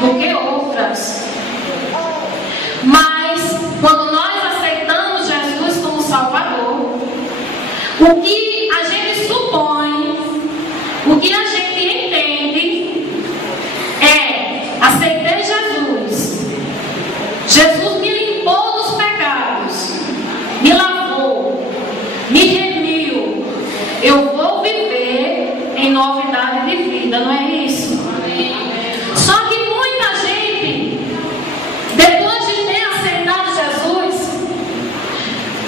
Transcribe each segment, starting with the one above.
do que outras. Mas, quando nós aceitamos Jesus como Salvador, o que a gente supõe, o que a gente entende é: aceitei Jesus, Jesus me limpou dos pecados, me lavou, me remiu, eu vou viver em novidade de vida, não é isso? Só que muita gente, depois de ter aceitado Jesus,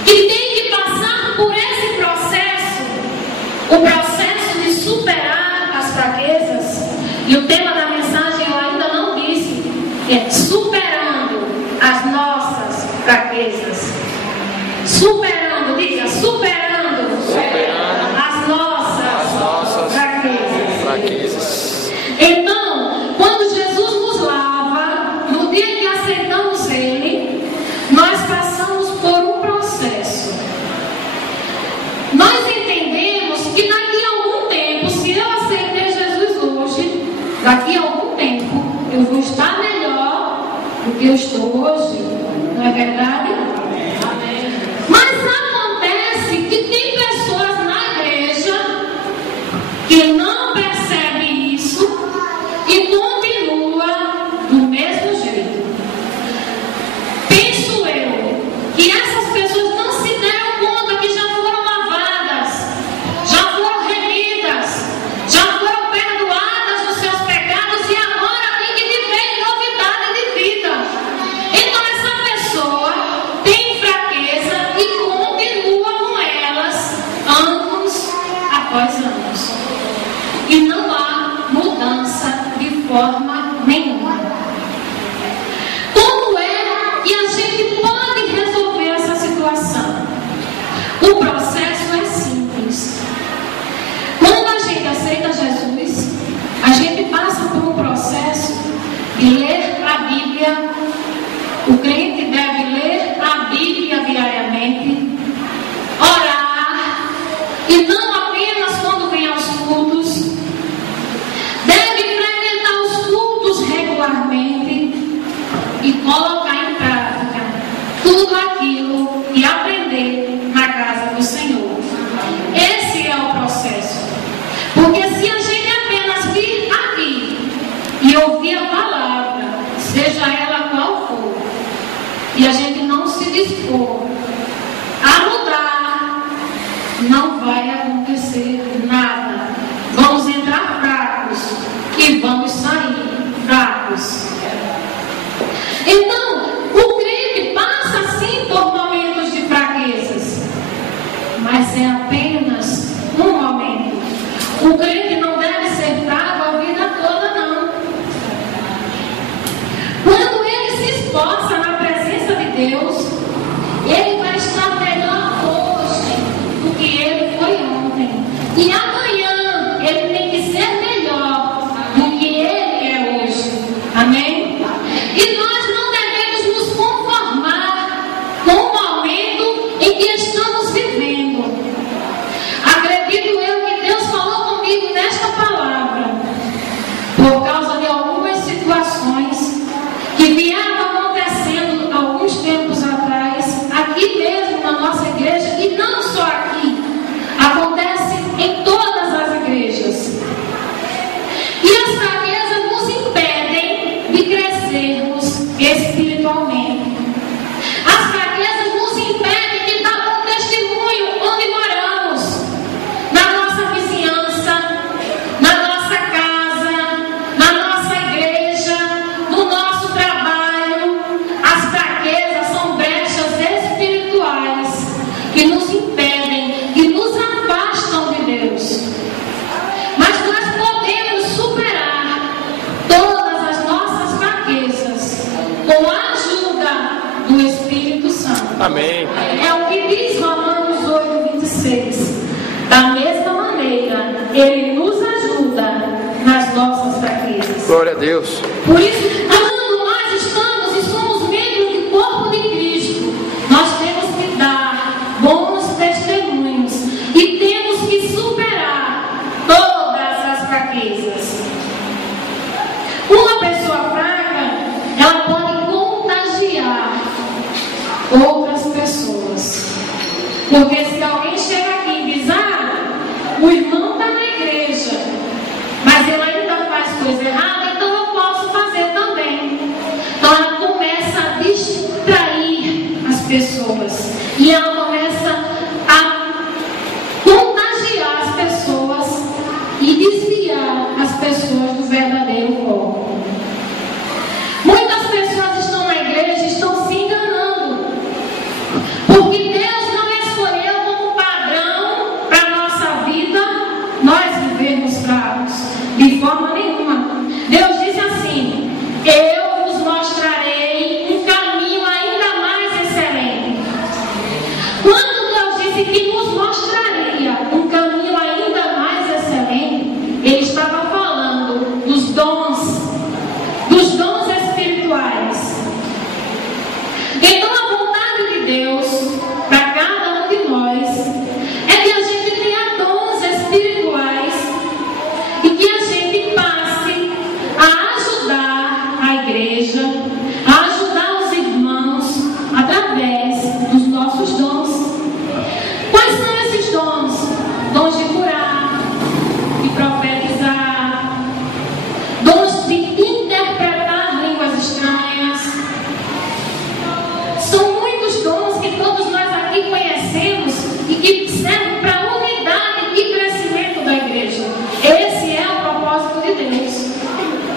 que tem que passar por esse processo, o processo de superar as fraquezas, e o tema da mensagem eu ainda não disse, é superando as nossas fraquezas. Superando, diga, superando as nossas fraquezas. Então, quando Jesus nos lava, no dia que aceitamos Ele, nós passamos por um processo. Nós entendemos que daqui a algum tempo, se eu aceitei Jesus hoje, daqui a algum tempo eu vou estar melhor do que eu estou hoje. Não é verdade? Mas acontece que tem pessoas na igreja que não percebem isso e continua do mesmo jeito. Penso eu que essas pessoas não se deram conta que já foram lavadas, já foram remidas, já foram perdoadas dos seus pecados e agora tem que viver em novidade de vida. Então essa pessoa tem fraqueza e continua com elas anos após anos. E não há mudança de forma nenhuma. Como é que a gente pode resolver essa situação? O processo é simples. Quando a gente aceita Jesus, a gente passa por um processo de ler a Bíblia. O crente deve ler a Bíblia diariamente, orar, e não apenas quando vem aos cultos. Deve frequentar os cultos regularmente e colocar em prática tudo aquilo e aprender na casa do Senhor. Esse é o processo. Porque se a gente apenas vir aqui e ouvir a palavra, seja ela qual for, e a gente não se dispor a mudar, não vai acontecer nada. Vamos entrar fracos e vamos sair fracos. Então, o crente passa sim por momentos de fraquezas, mas é apenas um momento. O crente não deve ser fraco a vida toda, não. Quando ele se esforça na presença de Deus, ele vai estar melhor hoje do que ele foi ontem. E amanhã ele tem que ser melhor do que ele é hoje. Amém? E nós não devemos nos conformar com o momento em que estamos vivendo. Acredito eu que Deus falou comigo nesta palavra por causa de algumas situações que vieram acontecendo alguns tempos atrás, aqui mesmo na nossa igreja, e não só aqui, acontece em todas as igrejas. E as fraquezas nos impedem de crescermos espiritualmente. As fraquezas nos impedem de dar um testemunho onde moramos, na nossa vizinhança, na nossa casa, na nossa igreja, no nosso trabalho. As fraquezas são brechas espirituais que nos impedem, que nos afastam de Deus. Mas nós podemos superar todas as nossas fraquezas com a ajuda do Espírito Santo. Amém. É o que diz Romanos 8:26. Da mesma maneira, Ele nos ajuda nas nossas fraquezas. Glória a Deus. Por isso, quando nós estamos e somos membros do corpo de Cristo, nós temos que dar bons testemunhos e temos que superar todas as fraquezas. Uma pessoa fraca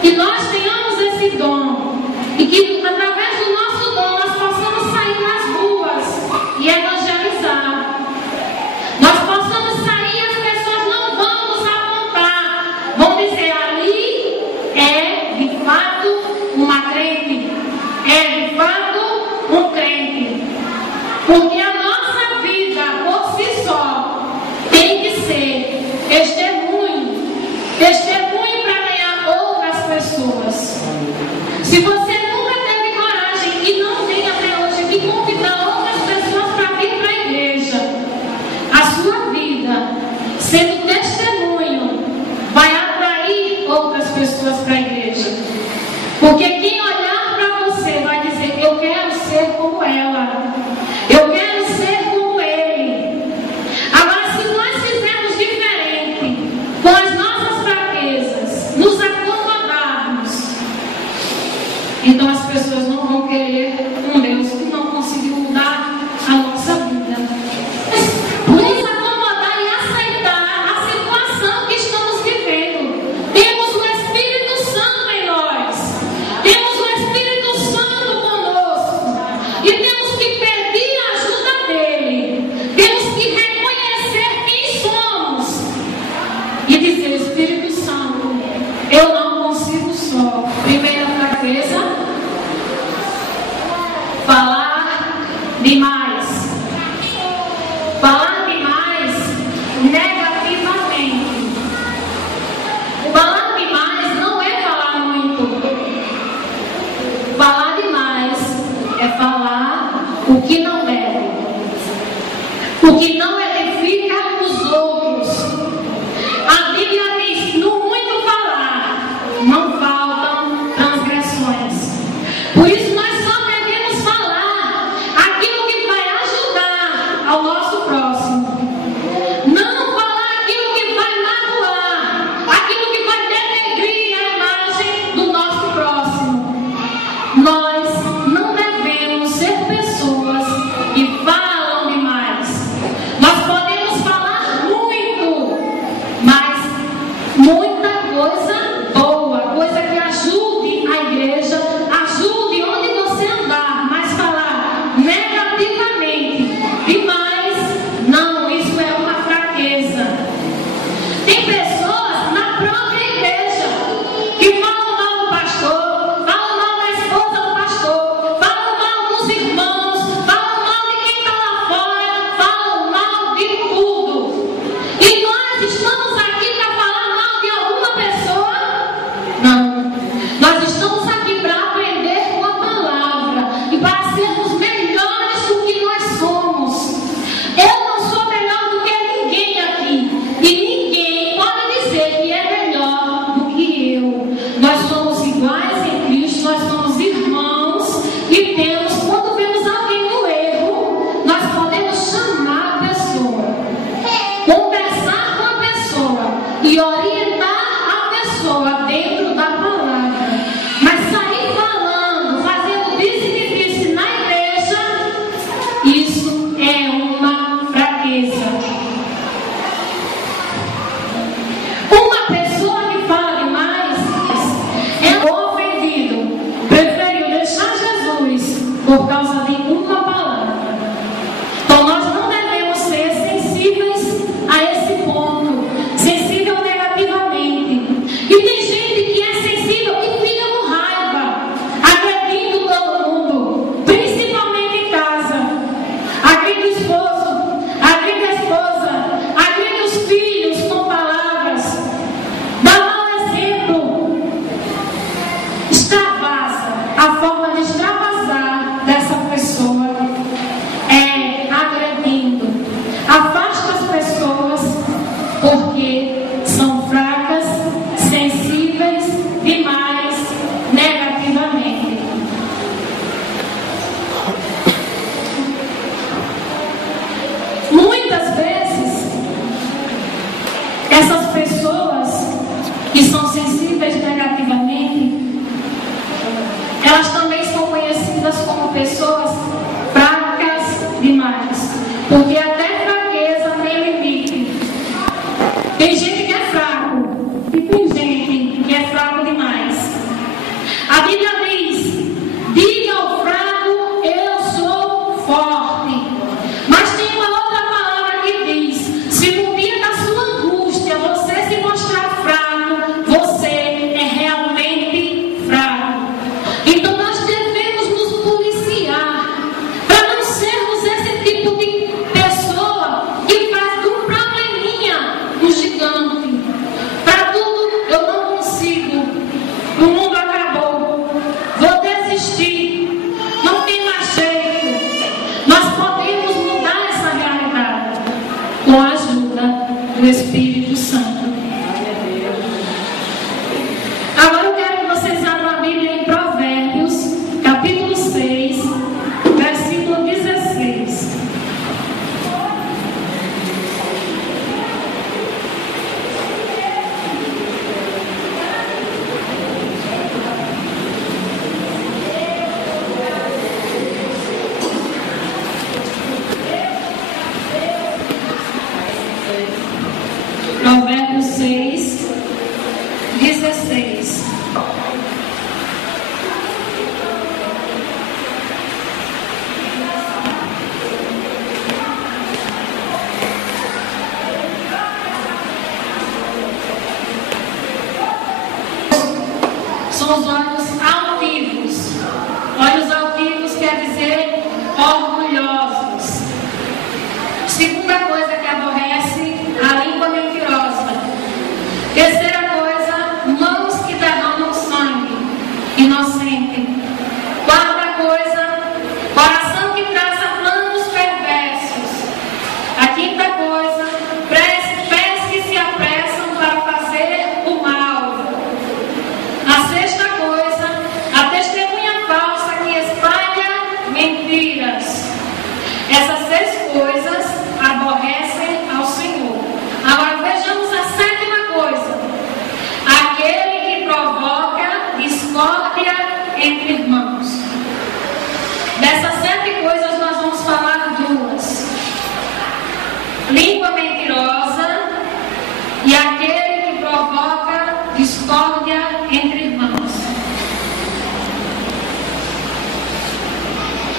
que nós tenhamos esse dom e que através do nosso dom nós possamos sair nas ruas e evangelizar. Nós possamos sair e as pessoas não vão nos apontar, vão dizer: ali é de fato uma crente, é de fato um crente. Porque a nossa vida por si só tem que ser testemunho para ganhar outras pessoas. Se você nunca teve coragem e não tem até hoje de convidar outras pessoas para vir para a igreja, a sua vida, sendo testemunho, vai atrair outras pessoas para a igreja. Porque quem olhar para você vai dizer: eu quero ser como ela, eu quero ser como ele. Agora, se nós fizermos diferente, com as nossas fraquezas, nos acomodarmos, então as pessoas não vão querer um Deus que não conseguiu mudar a nossa vida. Nos acomodar e aceitar a situação que estamos vivendo. Temos o Espírito Santo em nós. Temos o Espírito Santo conosco. E temos que pedir a ajuda dele. Temos que reconhecer quem somos. E dizer: Espírito Santo, eu não consigo só. Primeira fraqueza: falar demais. Falar demais negativamente. Falar demais não é falar muito. Falar demais é falar o que não deve, o que não edifica os outros. A Bíblia diz: no muito falar não faltam transgressões. Por isso nós só devemos falar aquilo que vai ajudar ao nosso próximo. Não falar aquilo que vai magoar, aquilo que vai denegrir a imagem do nosso próximo. Nós não devemos ser pessoas que falam demais. Nós podemos falar muito, mas muita coisa boa, coisa que ajude a igreja, ajude onde você andar, mas falar negativamente demais, não, isso é uma fraqueza. Tem pessoas na própria igreja que falam mal do pastor, falam mal da esposa do pastor, falam mal dos irmãos, falam mal de quem está lá fora, falam mal de tudo. E nós estamos aqui para falar mal de alguma pessoa? Não. Nós estamos aqui para aprender com a palavra e para sermos melhores do que nós somos. Eu não sou melhor do que ninguém aqui. E ninguém pode dizer que é melhor do que eu. Nós somos iguais em Cristo, nós somos irmãos e temos, quando vemos alguém no erro, nós podemos chamar a pessoa, conversar com a pessoa e orientar a pessoa dentro da palavra. Mas sair falando, fazendo disse na igreja, isso é uma fraqueza. Uma pessoa que fala demais é ofendido, preferiu deixar Jesus por causa de uma palavra. Então nós não devemos ser sensíveis a esse ponto, sensível negativamente. E tem gente que é sensível e fica com raiva, agredindo todo mundo, principalmente em casa. Agride o esposo, agride a esposa, agride os filhos com palavras, dá mau exemplo, extravasa. A forma de extravasar dessa pessoa é agredindo. Afasta as pessoas porque são fracas, sensíveis demais negativamente. Muitas vezes essas pessoas que são sensíveis negativamente, elas também são os olhos altivos. Olhos altivos quer dizer orgulhosos. Segunda coisa que aborrece, a língua mentirosa. Terceira coisa, mãos que derramam sangue, inocente. Quarta coisa, coração que traça planos perversos. A quinta coisa, pés que se apressam para fazer o mal. A sexta coisa, a testemunha falsa que espalha mentiras. Essas 6 coisas aborrecem ao Senhor. Agora vejamos a sétima coisa. Aquele que provoca discórdia entre irmãos. Dessas 7 coisas nós vamos falar 2. Língua mentirosa e aquele que provoca discórdia entre irmãos.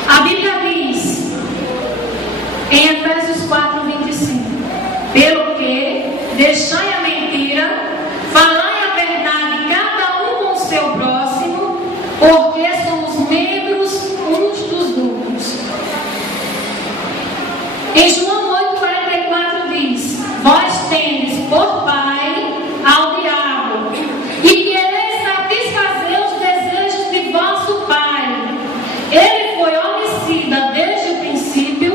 A Bíblia diz em Efésios 4:25: pelo que deixai a mentira, falai a verdade cada um com o seu próximo, porque somos membros uns dos outros. Em João 8:44 diz: vós tendes por pai ao diabo, e quereis satisfazer os desejos de vosso pai. Ele foi homicida desde o princípio,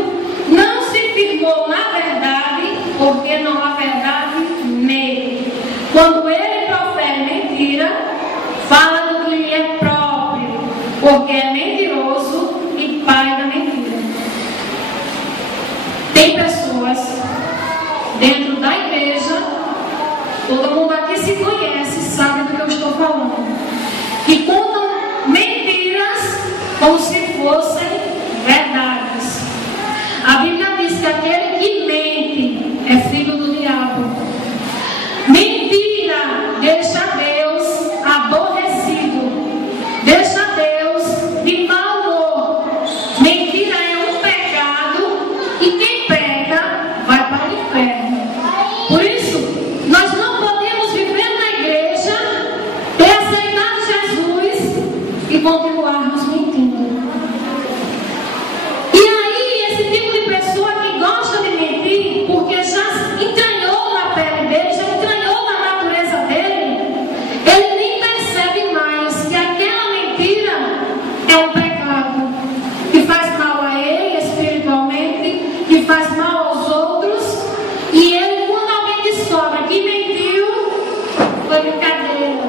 não se firmou na verdade, porque não há verdade nele. Quando ele profere mentira, fala do que lhe é próprio, porque é mentiroso e pai da mentira. Tem pessoas dentro da igreja, todo mundo aqui se conhece, sabe do que eu estou falando, que contam mentiras como se fossem verdades. A Bíblia diz que aquele que mente é filho do diabo. Mentira deixa Deus aborrecido, deixa Deus de mau humor. Mentira é um pecado e quem peca vai para o inferno. Por isso, nós não podemos viver na igreja, ter aceitado Jesus e continuarmos mentindo. E aí, esse tipo de pessoa que gosta de mentir, porque já entranhou na pele dele, já entranhou na natureza dele, ele nem percebe mais que aquela mentira é um pecado, que faz mal a ele espiritualmente, que faz mal aos outros, e ele, quando alguém descobre que mentiu, foi brincadeira,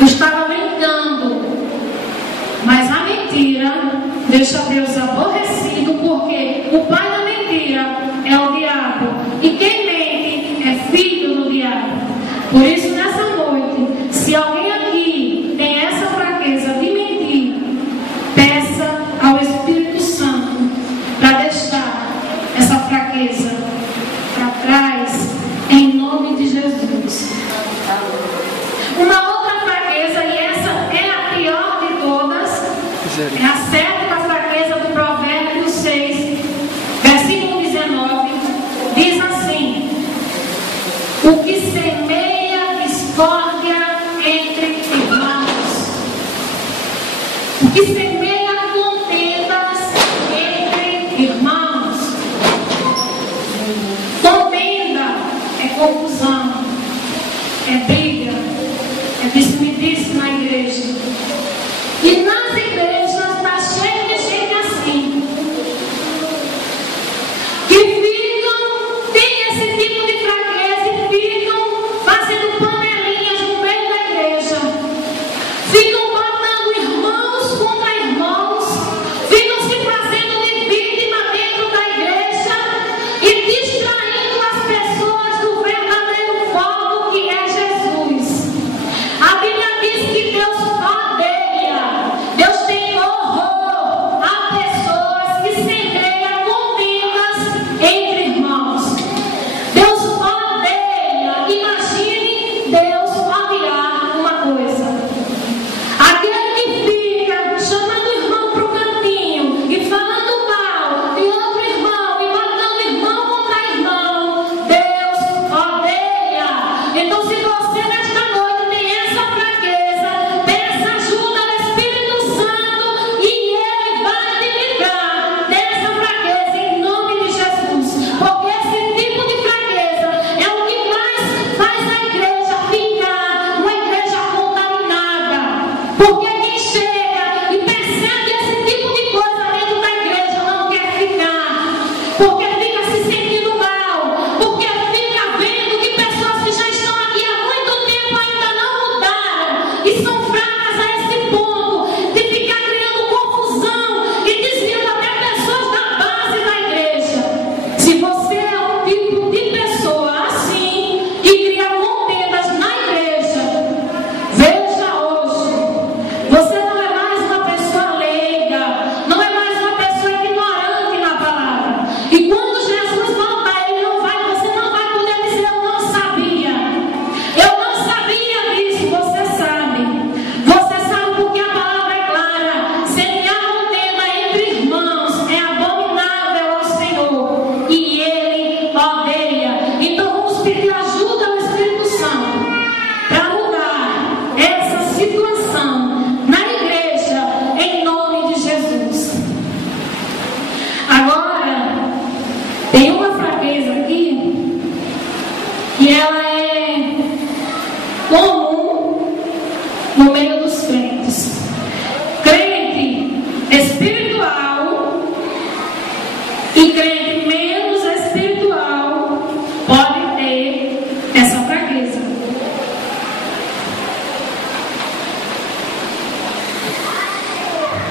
eu estava brincando. Mas a mentira deixa Deus aborrecido, porque o pai da mentira é o diabo, e quem mente é filho do diabo. Por isso, nessa noite, se alguém aqui tem essa fraqueza de mentir, peça ao Espírito Santo para deixar essa fraqueza para trás, em nome de Jesus. Uma outra fraqueza, e essa é a pior de todas, é a 7ª fraqueza do Provérbios 6, versículo 19, diz assim: o que semeia discórdia entre irmãos, o que semeia contendas entre irmãos. Contenda é confusão, é briga, é disse-me-disse na igreja. E nas igrejas está cheio de gente assim, que tem esse tipo de fraqueza e ficam fazendo panelinhas no meio da igreja, ficam botando irmãos contra irmãos, ficam se fazendo de vítima dentro da igreja e distraindo as pessoas do verdadeiro foco que é Jesus. A Bíblia diz que Deus, ó Deus, meio dos crentes. Crente espiritual e crente menos espiritual pode ter essa fraqueza.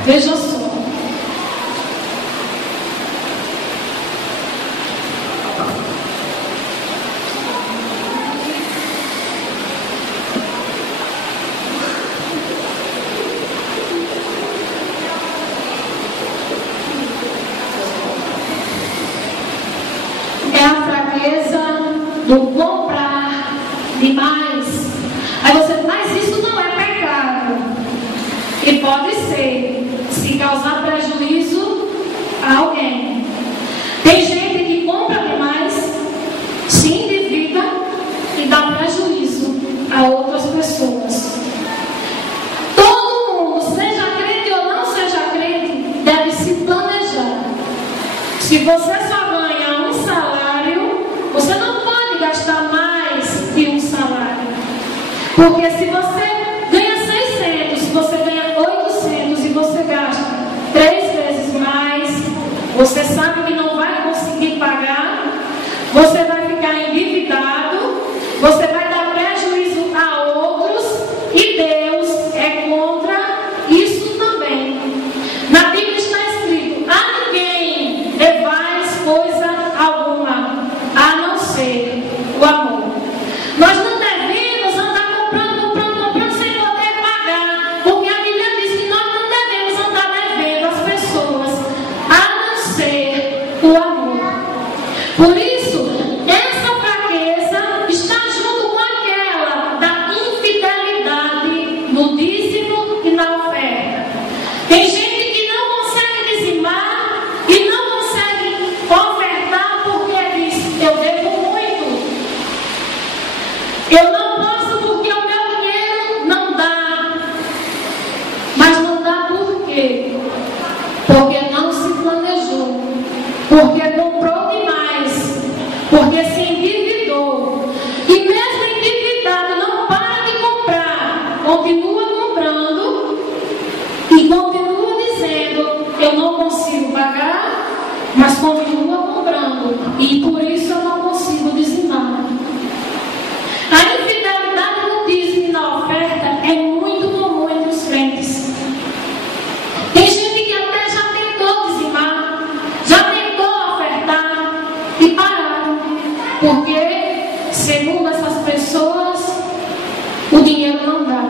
Veja só. É a fraqueza do comprar demais. Aí você, mas isso não é pecado. E pode ser, se causar prejuízo a alguém. Tem gente que compra demais, se endivida e dá prejuízo a outras pessoas. Todo mundo, seja crente ou não seja crente, deve se planejar. Se você só ganha um salário, você não pode gastar mais que um salário. Porque se você ganha 600, você ganha 800 e você gasta 3 vezes mais, você sabe que não vai conseguir pagar, você vai ficar endividado, você vai dar prejuízo a outros e Deus é contra isso também. Na Bíblia está escrito: a ninguém devais coisa alguma, a não ser o amor. Nós não devemos andar comprando sem poder pagar, porque a Bíblia diz que nós não devemos andar devendo às pessoas, a não ser o amor. Por isso, essa fraqueza está junto com aquela da infidelidade no dízimo e na oferta. Tem gente que não consegue dizimar e não consegue ofertar porque diz: eu devo muito, eu não posso porque o meu dinheiro não dá. Mas não dá por quê? Porque não se planejou, porque comprou demais, porque se endividou. E mesmo endividado não para de comprar, continua comprando e continua dizendo: eu não consigo pagar, mas continua comprando, e por isso eu não consigo dizimar. A infidelidade no dízimo e na oferta é muito comum entre os crentes. Tem gente que até já tentou dizimar, já tentou ofertar e pararam, porque, segundo essas pessoas, o dinheiro não dá.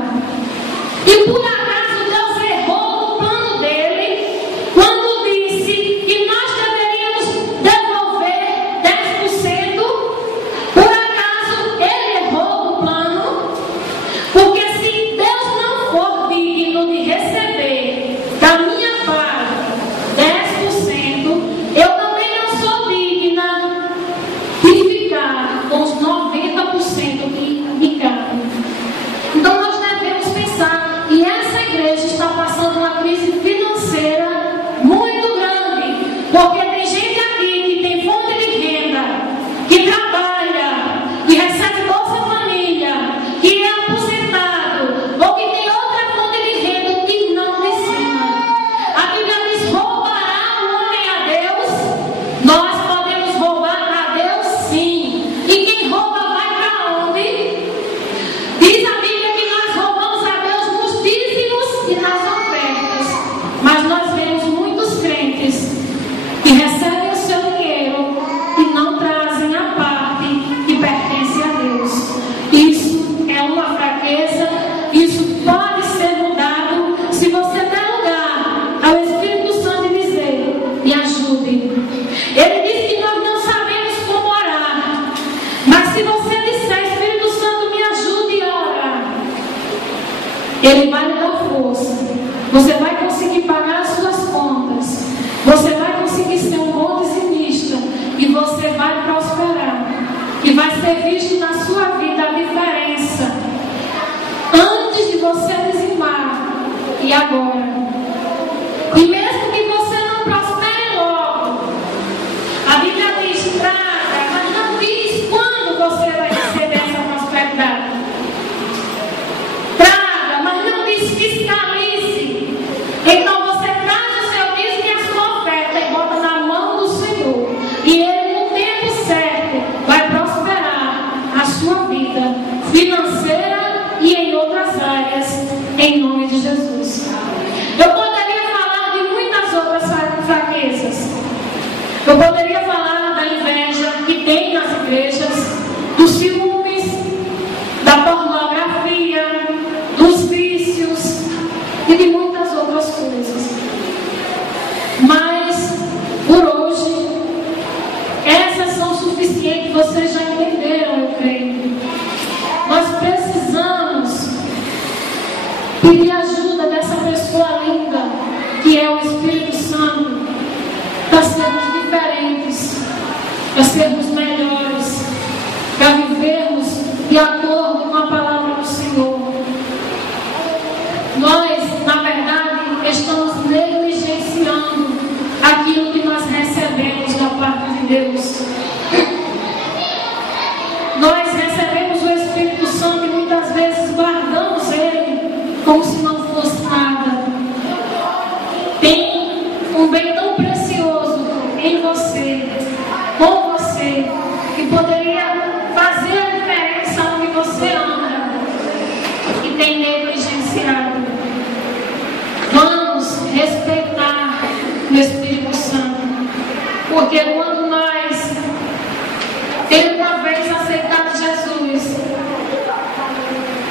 E por acaso Deus errou no plano dele quando disse que nós deveríamos devolver 10%? Por acaso ele errou no plano? Porque se Deus não for digno de receber da minha parte 10%, eu também não sou digna de ficar com os 90% que me cabem. Então nós devemos pensar, e essa igreja está passando uma crise financeira muito grande, porque tem gente aqui que tem fonte de renda, que trabalha, que recebe Bolsa Família, que é aposentado, ou que tem outra fonte de renda que não precisa. A Bíblia diz: roubará o homem a Deus? Nós podemos roubar a Deus sim. E quem rouba vai para onde? Diz a Bíblia que nós roubamos a Deus nos dízimos e nas ofertas. Mas nós vemos muitos crentes que recebem o seu dinheiro e não trazem a parte que pertence a Deus. Isso é uma fraqueza, isso pode ser mudado se você der lugar ao Espírito Santo e dizer: me ajude. Ele diz que nós não sabemos como orar, mas se você disser: Espírito Santo, me ajude a orar, ele vai lhe dar força. Você vai conseguir pagar as suas contas, você vai conseguir ser um bom dizimista e você vai prosperar. E vai ser visto na sua vida a diferença antes de você dizimar e agora. E mesmo que você não prospere logo, a Bíblia diz: traga, mas não diz quando você vai receber essa prosperidade. Traga, mas não diz diz: fiscalize. Então você traz o seu dízimo e a sua oferta e bota na mão do Senhor. E Ele, no tempo certo, vai prosperar a sua vida financeira e em outras áreas, em nome de Jesus. Eu poderia falar de muitas outras fraquezas. Eu poderia falar da inveja que tem nas igrejas, dos ciúmes, da pornografia, dos vícios e de muitas outras coisas. Mas, por hoje, essas são suficientes, vocês já entenderam, eu creio. Nós precisamos pedir ajuda dessa pessoa linda, que é o Espírito Santo, para sermos diferentes, para sermos melhores, para vivermos de acordo com a palavra do Senhor. Nós, na verdade, estamos negligenciando aquilo que nós recebemos da parte de Deus. Nós recebemos o Espírito Santo e muitas vezes guardamos ele como se não fosse nada. Tem um bem tão precioso em você, com você, que poderia fazer a diferença no que você anda e tem negligenciado. Vamos respeitar o Espírito Santo, porque quando nós temos uma vez aceitado Jesus,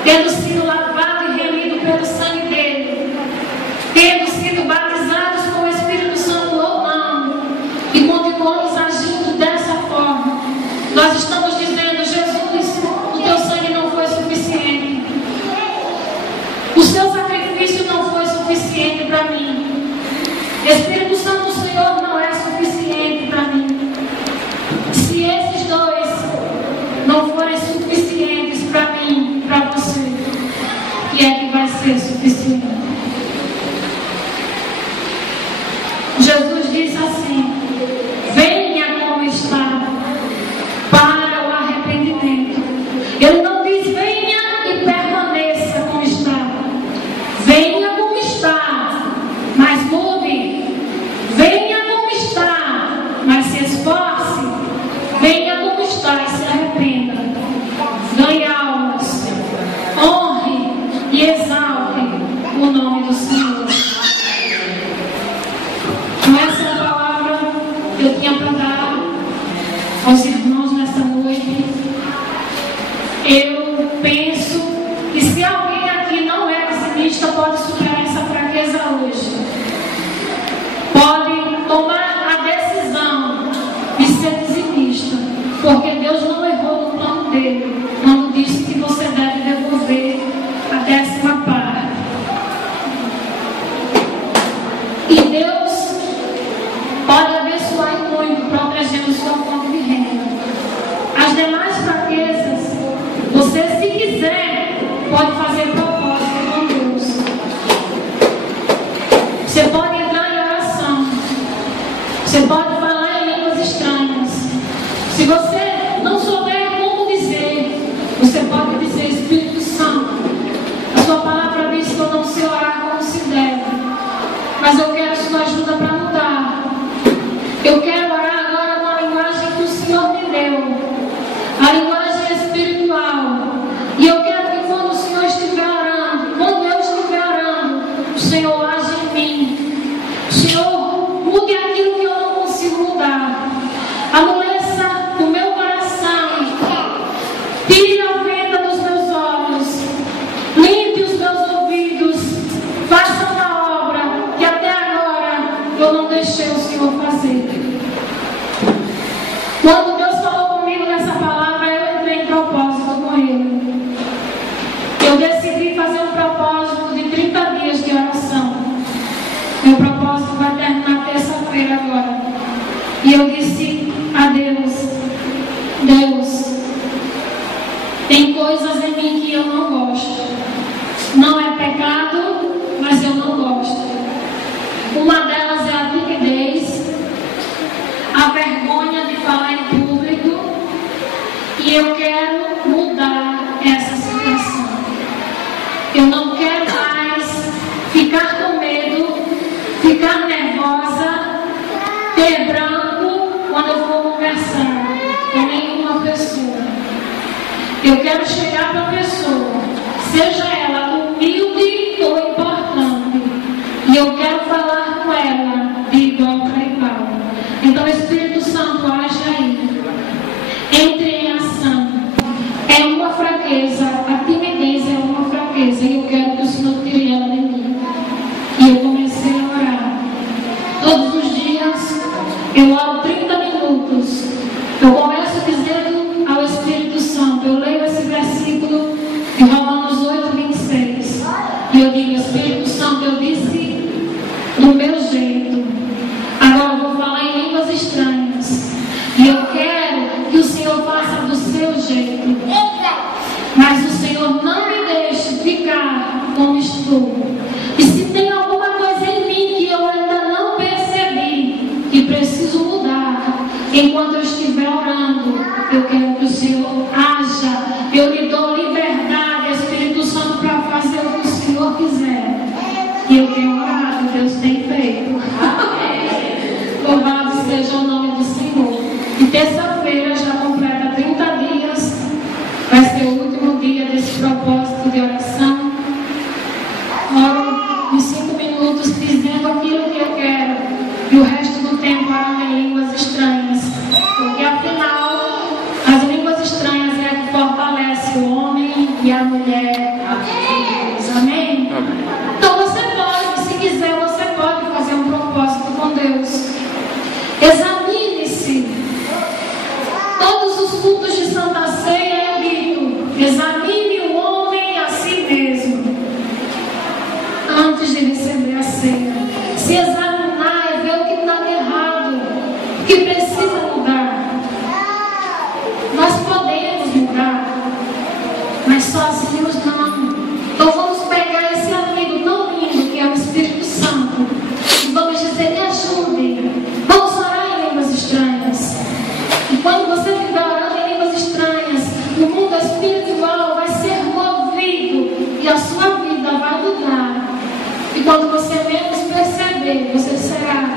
tendo sido lavado e remido pelo sangue dele, tendo sido batizados com o Espírito Santo ou não, e continuamos agindo dessa forma, nós estamos dizendo: Jesus, o teu sangue não foi suficiente, o seu sacrifício não foi suficiente para mim, Espírito Santo do Senhor não é suficiente para mim. Se esses dois não forem suficientes para mim, para você, o que é que vai ser suficiente? Jesus disse assim: venha como está, para o arrependimento. Ele não diz venha e permaneça como está. Venha como está, mas mude. Venha como está, mas se esforce. Venha como está e se arrependa. Ganhe almas, honre e exalte o nome do Senhor. Essa é a palavra que eu tinha para dar aos irmãos nessa noite. Eu penso que se alguém aqui não é dizimista, pode superar essa fraqueza hoje. Pode tomar a decisão de ser dizimista, porque Deus não errou no plano dele quando disse que você deve devolver a 10ª parte. E Deus pode abençoar e muito, protegendo sua fonte de renda. As demais fraquezas, você, se quiser, pode fazer propósito com Deus. Você pode entrar em oração. Você pode falar em línguas estranhas. Se você não souber como dizer, você pode dizer: Espírito Santo, a sua palavra diz que eu não sei orar como se deve, mas eu quero sua ajuda para mudar. Eu quero orar agora com a linguagem que o Senhor me deu, a linguagem espiritual. E eu quero que quando o Senhor estiver orando, quando eu estiver orando, o Senhor age em mim. O Senhor mude aquilo que eu não consigo mudar. Amoleça o meu coração. Tire a venda dos meus olhos. Limpe os meus ouvidos. Faça uma obra que até agora eu não deixei o Senhor fazer. Quando Deus falou comigo nessa palavra, eu entrei em propósito com Ele. Eu decidi fazer um propósito de 30 dias de oração. Meu propósito vai terminar terça-feira agora. E eu disse a Deus: Deus, tem coisas em mim que eu não gosto. Não é pecado, mas eu não gosto. Uma delas é a timidez, a vergonha de falar em público. E eu quero mudar essa situação. Eu não quero mais Eu quero chegar para a pessoa, seja ela humilde ou importante, e eu quero falar com ela de igual para igual. Então o Espírito Santo age aí. Entre em ação. É uma fraqueza, a timidez é uma fraqueza, e eu quero que o Senhor tire ela de mim. E eu comecei a orar. Todos os dias eu oro 30 minutos. Eu começo dizendo ao Espírito Santo, eu leio esse versículo de Romanos 8:26. E eu digo, Espírito Santo, eu disse do meu jeito. Agora eu vou falar em línguas estranhas. E eu quero que o Senhor faça do seu jeito. Mas o Senhor não me deixe ficar como estou. E se tem alguma coisa em mim que eu ainda não percebi, que preciso mudar, enquanto eu estiver orando, eu quero que o Senhor haja. Eu lhe dou liberdade, Espírito Santo, para fazer o que o Senhor quiser. E eu tenho orado, Deus tem feito. Louvado seja o nome do Senhor. E terça-feira já completa 30 dias. Vai ser o último dia desse propósito de oração. Oro em 5 minutos dizendo aquilo que eu quero. E o resto do tempo orando em línguas estranhas. Porque afinal, as línguas estranhas é a que fortalece o homem e a mulher. Amém? Então você pode, se quiser, você pode fazer um propósito com Deus. Examine-se. Todos os cultos de Santa Ceia eu digo, examine o homem a si mesmo antes de receber a ceia. Se examinar é ver o que está errado, o que precisa mudar. Nós podemos mudar, mas sozinhos não. Então vamos pegar esse amigo tão lindo que é o Espírito Santo e vamos dizer, me ajude. Vamos orar em línguas estranhas. E quando você estiver orando em línguas estranhas, o mundo espiritual vai ser movido e a sua vida vai mudar. E quando você menos perceber, você será